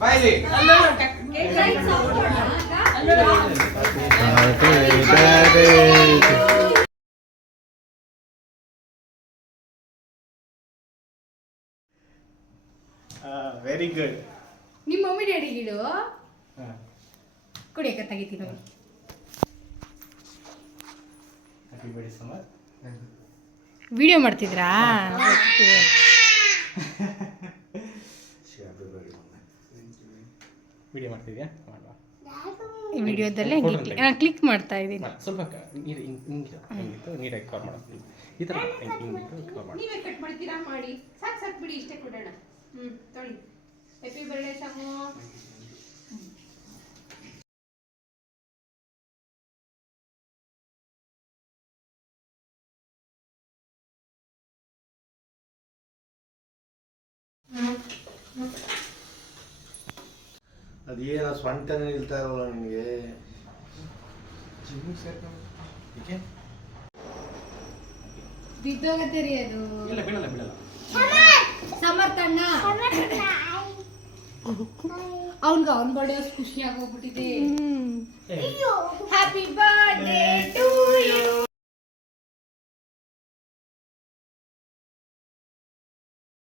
ಬಾಯ್ಲಿ very good. ನಿಮ್ಮ mummy daddy ಗಿಡು ಕುಡಿಯಕ್ಕೆ ತೆಗಿತೀನಿ. Happy birthday Samar. ವಿಡಿಯೋ ಮಾಡ್ತಿದ್ರಾ? ವಿಡಿಯೋ ಮಾಡ್ತಿದ್ಯಾ? ಮಾಡುವ. ಈ ವಿಡಿಯೋದಲ್ಲೇ ಕ್ಲಿಕ್ ಮಾಡ್ತಾ ಇದ್ದೀನಿ. ಸ್ವಲ್ಪ ಹಿಂಗಿತ್ತು ನೀಟಾಗಿ ಕವರ್ ಮಾಡೋದು. ಈ ಥರ ಹಿಂಗಿತ್ತು ಕವರ್ ಮಾಡಿ. ನೀವೇ ಕಟ್ ಮಾಡ್ತೀರಾ? ಮಾಡಿ ಸಾಕು ಸಾಕು ಬಿಡಿ, ಇಷ್ಟೇ ಕೊಡೋಣ. ತೊಳಿ. Happy birthday Shamu. ಅದೇನೋ ಸ್ವಂಟನೇ ನಿಲ್ತಾ ಇರಲ್ಲ ನಿನಗೆ. ಬಿದ್ದೋಗತ್ತೆ ರೀ ಅದು. ಇಲ್ಲ ಬೀಳಲ್ಲ ಬೀಳಲ್ಲ. ಸಮರ್ಥಣ್ಣ ಅವನ್ಗೆ ಅವನ ಬರ್ಡೇ ಖುಷಿಯಾಗಿ ಹೋಗ್ಬಿಟ್ಟಿದೆ. Happy birthday